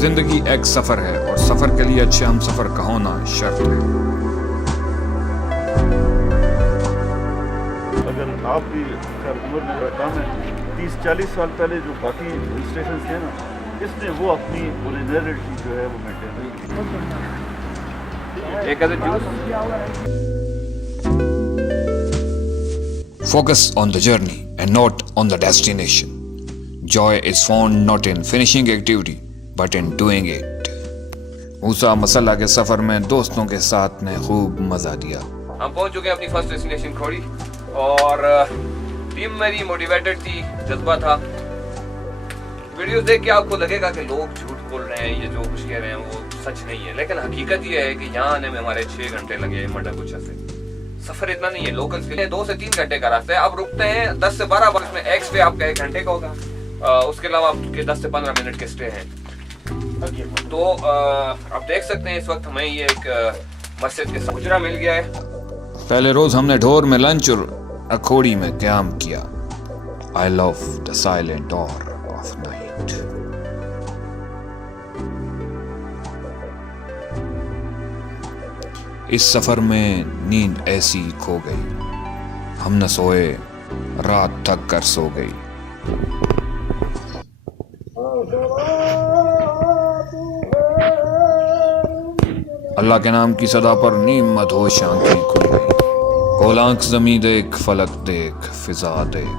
जिंदगी एक सफर है और सफर के लिए अच्छे हम सफर का होना शर्त है। अगर आप भी उम्र में कम है 30-40 साल पहले जो बाकी हिल स्टेशन थे ना, इसने वो अपनी ओरिजिनलिटी जो है वो मेंटेन की। एक juice Focus on the journey and not on the destination. Joy is found not in finishing activity but in doing it. मूसा मसला के सफर में दोस्तों के साथ ने खूब मजा दिया। हम पहुंच चुके हैं अपनी फर्स्ट डेस्टिनेशन खोड़ी और टीम मेरी मोटिवेटेड थी, जज्बा था। वीडियो देख के आपको लगेगा कि लोग झूठ बोल रहे हैं, ये जो कुछ कह रहे हैं वो सच नहीं है, लेकिन हकीकत ये है कि यहाँ आने में हमारे 6 घंटे लगे मडकुचा से। सफर इतना नहीं है, लोकल्स के लिए 2 से 3 घंटे का रास्ता है। अब रुकते हैं 10 से 12 बार, इसमें एक्स पे आपका 1 घंटे का होगा, उसके अलावा आपके 10 से 15 मिनट के स्टे हैं। तो आप देख सकते हैं इस वक्त हमें ये एक मस्जिद के हुजरा मिल गया है। पहले रोज हमने ढोर में लंच और अखोड़ी में क़याम किया। I love the silent hour of night. इस सफर में नींद ऐसी खो गई, हम न सोए, रात थक कर सो गई। अल्लाह के नाम की सदा पर नीम मदहोश आंखें खुल गई। कोलांक ज़मी देख, फलक देख, फिजा देख।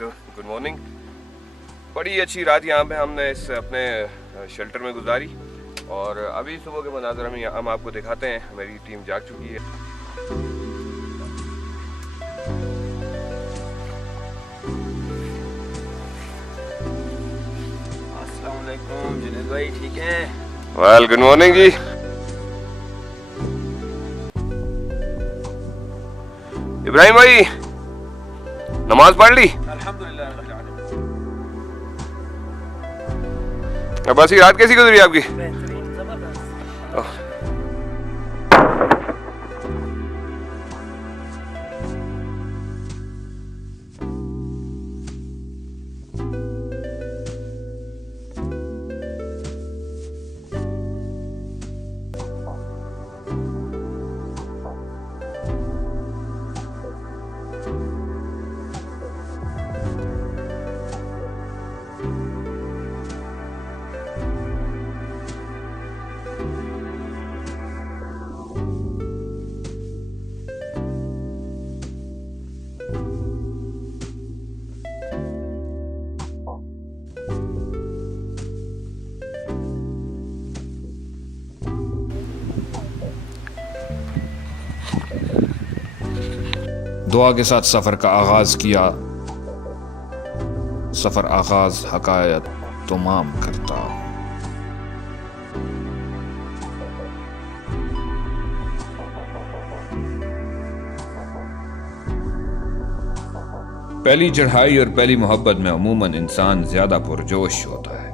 Good morning. बड़ी अच्छी रात यहाँ पे हमने इस अपने शेल्टर में गुजारी और अभी सुबह के मनाज़र में हम आपको दिखाते हैं। मेरी टीम जाग चुकी है। अस्सलाम वालेकुम जुनैद भाई, ठीक हैं? वेल गुड मॉर्निंग जी। इब्राहिम भाई नमाज पढ़ ली? अल्हम्दुलिल्लाह। बस ये रात कैसी गुजरी आपकी? बेहतरीन, जबरदस्त। दुआ के साथ सफर का आगाज किया। सफर आगाज हकायत तमाम करता। पहली चढ़ाई और पहली मोहब्बत में अमूमन इंसान ज्यादा पुरजोश होता है।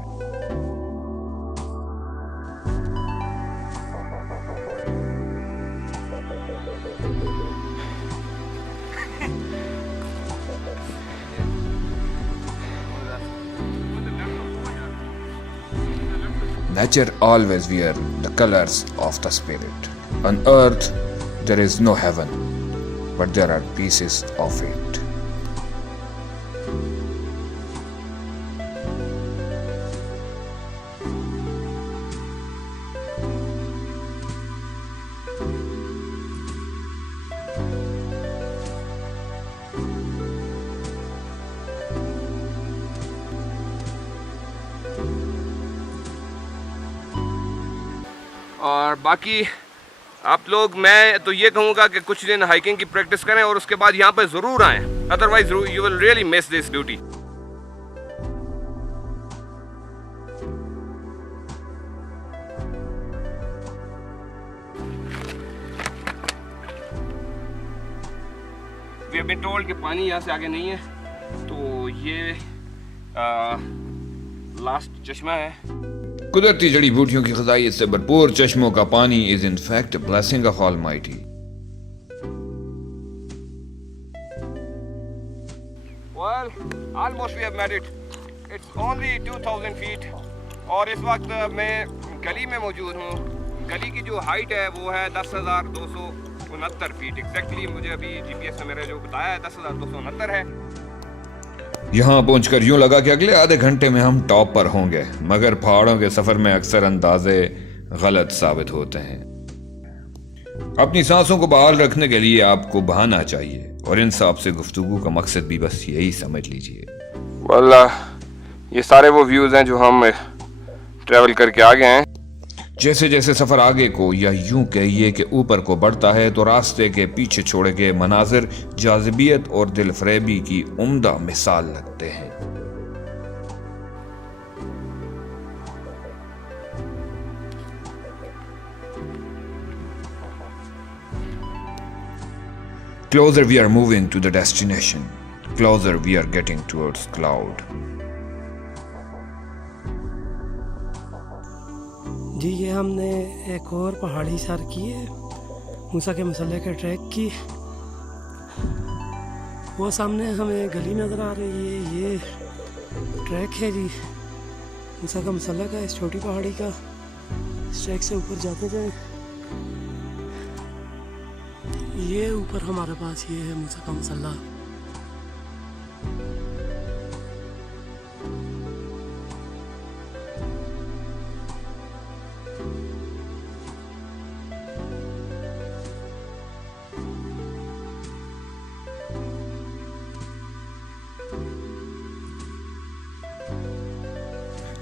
Nature always wear the colors of the spirit. On earth there is no heaven, but there are pieces of it. और बाकी आप लोग, मैं तो ये कहूँगा कि कुछ दिन हाइकिंग की प्रैक्टिस करें और उसके बाद यहाँ पे ज़रूर आएँ, otherwise you will really miss this beauty. We have been told कि पानी यहाँ से आगे नहीं है, तो ये लास्ट चश्मा है। कुदरती जड़ी बूटियों की ग़िज़ाइयत से भरपूर चश्मों का पानी is in fact blessing of almighty. Well, almost we have made it. It's only 2000 feet और इस वक्त मैं गली में मौजूद हूँ। गली की जो हाइट है वो है 10,269 फीट। एग्जैक्टली मुझे अभी जीपीएस ने मेरे जो बताया है 10,269 है। यहाँ पहुंचकर यूं लगा कि अगले आधे घंटे में हम टॉप पर होंगे, मगर पहाड़ों के सफर में अक्सर अंदाजे गलत साबित होते हैं। अपनी सांसों को बहाल रखने के लिए आपको बहाना चाहिए और इंसाफ से गुफ्तगू का मकसद भी बस यही समझ लीजिए। वाला ये सारे वो व्यूज हैं जो हम ट्रैवल करके आ गए हैं। जैसे जैसे सफर आगे को या यूं कहिए कि ऊपर को बढ़ता है तो रास्ते के पीछे छोड़े गए मनाजिर जाज़िबियत और दिलफरेबी की उम्दा मिसाल लगते हैं। Closer we are moving to the destination, closer we are getting towards cloud. जी ये हमने एक और पहाड़ी सर की है मूसा के मसल्ले के ट्रैक की। वो सामने हमें गली नज़र आ रही है, ये ट्रैक है जी मूसा का मसल्ला का, इस छोटी पहाड़ी का। इस ट्रैक से ऊपर जाते जाएं, ये ऊपर हमारे पास ये है मूसा का मसल्ला।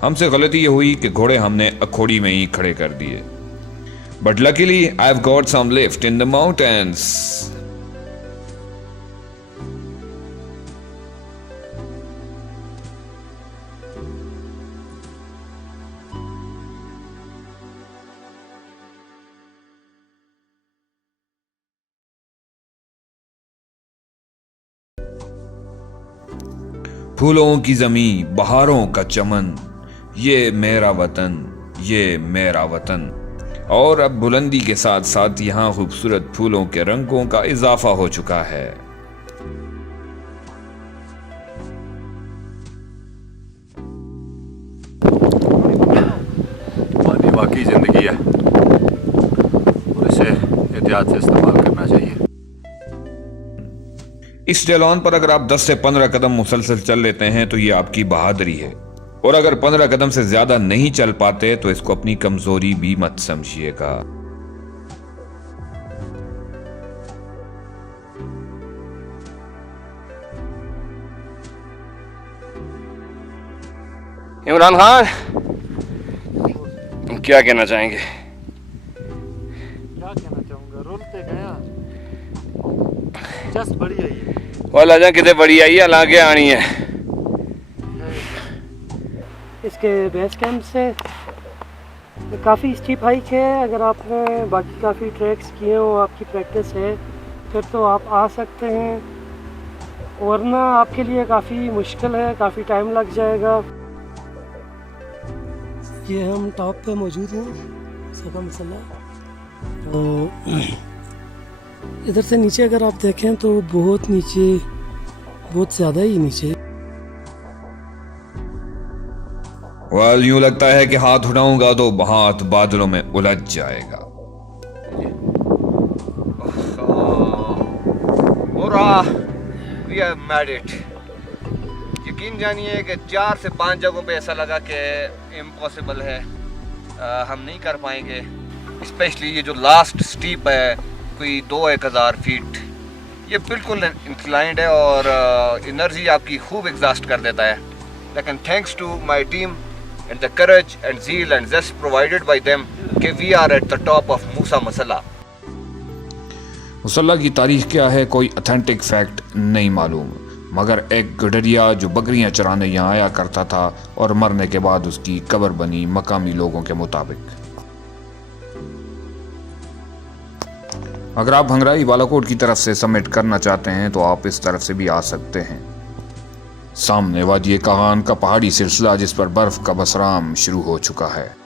हमसे गलती ये हुई कि घोड़े हमने अखोड़ी में ही खड़े कर दिए, but luckily I have got some lift in the mountains. फूलों की जमीन, बहारों का चमन, ये मेरा वतन, ये मेरा वतन। और अब बुलंदी के साथ साथ यहाँ खूबसूरत फूलों के रंगों का इजाफा हो चुका है। पानी वाकई जिंदगी है और इसे एहतियात से इस्तेमाल करना चाहिए। इस ढलान पर अगर आप 10 से 15 कदम मुसलसल चल लेते हैं तो ये आपकी बहादुरी है, और अगर 15 कदम से ज्यादा नहीं चल पाते तो इसको अपनी कमजोरी भी मत समझिएगा। इमरान खान क्या कहना चाहेंगे? क्या कहना चाहूँगा, रुलते गया जस्ट बढ़िया ही है। वाला जा कितने बड़ी आई है, आगे आनी है। इसके बेस कैंप से काफ़ी स्टीप हाइक है। अगर आपने बाकी काफ़ी ट्रैक्स किए हो, आपकी प्रैक्टिस है, फिर तो आप आ सकते हैं, वरना आपके लिए काफ़ी मुश्किल है, काफ़ी टाइम लग जाएगा। ये हम टॉप पे मौजूद हैं सका मसला। इधर से नीचे अगर आप देखें तो बहुत नीचे, बहुत ज़्यादा ही नीचे। वाल यूं लगता है कि हाथ उठाऊंगा तो हाथ बादलों में उलझ जाएगा। We have made it। यकीन जानिए कि 4 से 5 जगहों पे ऐसा लगा कि इम्पॉसिबल है, हम नहीं कर पाएंगे। स्पेशली ये जो लास्ट स्टीप है, कोई 2-1000 फीट, ये बिल्कुल इंक्लाइंड है और एनर्जी आपकी खूब एग्जॉस्ट कर देता है। लेकिन thanks to my team and the courage and zeal and zest provided by them कि we are at the top of मूसा मसल्ला। मुसल्ला की तारीख क्या है कोई ऑथेंटिक फैक्ट नहीं मालूम, मगर एक गडरिया जो बकरियां चराने यहाँ आया करता था और मरने के बाद उसकी कब्र बनी मकामी लोगों के मुताबिक। अगर आप भंगराई बालाकोट की तरफ से समिट करना चाहते हैं तो आप इस तरफ से भी आ सकते हैं। सामने वादी कहान का पहाड़ी सिलसिला जिस पर बर्फ का बसराम शुरू हो चुका है।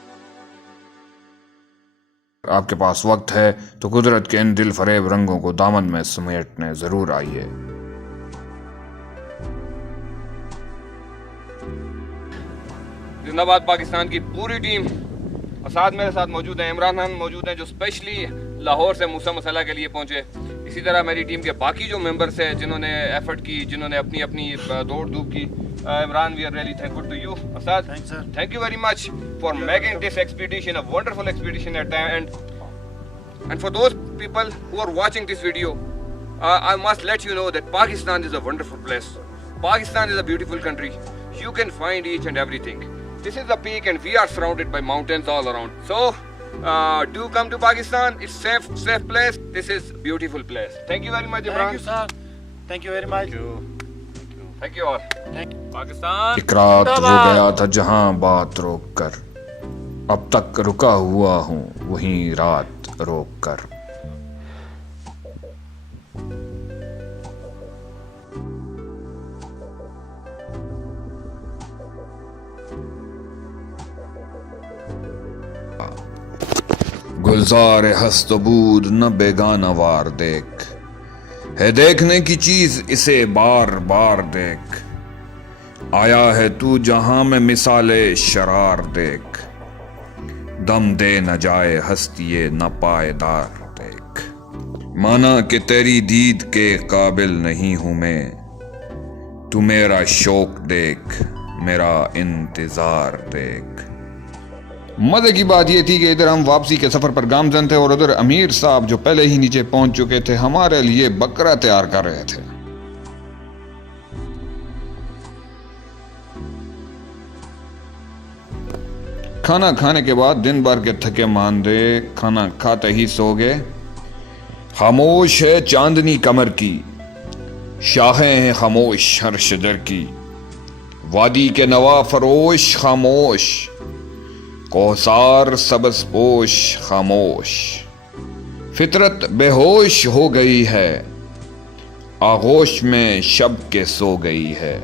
आपके पास वक्त है तो कुदरत के इन दिल फरेब रंगों को दामन में समेटने जरूर आइए। जिंदाबाद पाकिस्तान की पूरी टीम। और साथ मेरे साथ मौजूद हैं इमरान खान मौजूद हैं जो स्पेशली लाहौर से मूसा मसला के लिए पहुंचे। इसी तरह मेरी टीम के बाकी जो मेंबर्स हैं जिन्होंने एफर्ट की, जिन्होंने अपनी अपनी दौड़ धूप की। Imran, we are really thankful to you. Asad, thank you very much for making this expedition a wonderful expedition at the end. And for those people who are watching this video, I must let you know that Pakistan is a wonderful place. Pakistan is a beautiful country. You can find each and everything. This is the peak and we are surrounded by mountains all around. So, do come to Pakistan. It's safe place. This is beautiful place. Thank you very much, Imran. Thank you, sir. Thank you very much. Thank you all. Pakistan. एक रात हो गया था जहां बात रोक कर, अब तक रुका हुआ हूं वहीं रात रोक कर। गुलजार हस्तबूद न बेगाना वार देख, है देखने की चीज इसे बार बार देख। आया है तू जहां में मिसाले शरार देख, दम दे न जाए हस्तिये न पायदार देख। माना कि तेरी दीद के काबिल नहीं हूं मैं, तू मेरा शौक देख, मेरा इंतजार देख। मजे की बात यह थी कि इधर हम वापसी के सफर पर गामजन थे और उधर अमीर साहब जो पहले ही नीचे पहुंच चुके थे हमारे लिए बकरा तैयार कर रहे थे। खाना खाने के बाद दिन भर के थके मांदे खाना खाते ही सो गए। खामोश है चांदनी कमर की, शाखें हैं खामोश हर शजर की। वादी के नवा फरोश खामोश, कौसार सबस पोश खामोश। फितरत बेहोश हो गई है, आगोश में शब के सो गई है।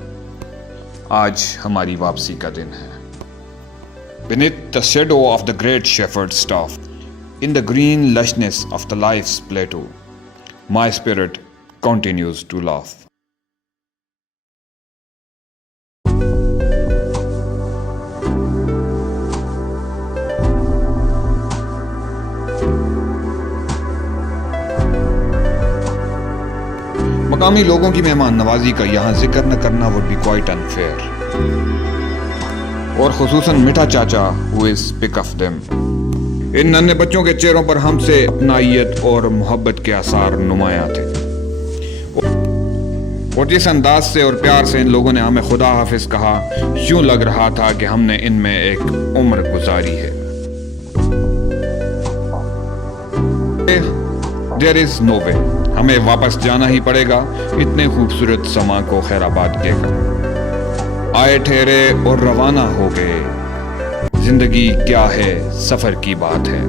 आज हमारी वापसी का दिन है। Beneath the shadow of the great shepherd's staff, in the green lushness of the life's plateau, my spirit continues to laugh. मकामी लोगों की मेहमान नवाजी का यहाँ जिक्र न करना would be quite unfair. और खुसूसन मिठा चाचा who is pick of them. इन नन्हे बच्चों के चेहरों पर हमसे अपनाइयत और मोहब्बत के आसार नुमाया थे और जिस अंदाज से और प्यार से इन लोगों ने हमें खुदा हाफिज कहा, यूं लग रहा था कि हमने इनमें एक उम्र गुजारी है। There is no way, हमें वापस जाना ही पड़ेगा इतने खूबसूरत समा को खैराबाद देकर। आए ठहरे और रवाना हो गए, जिंदगी क्या है सफर की बात है।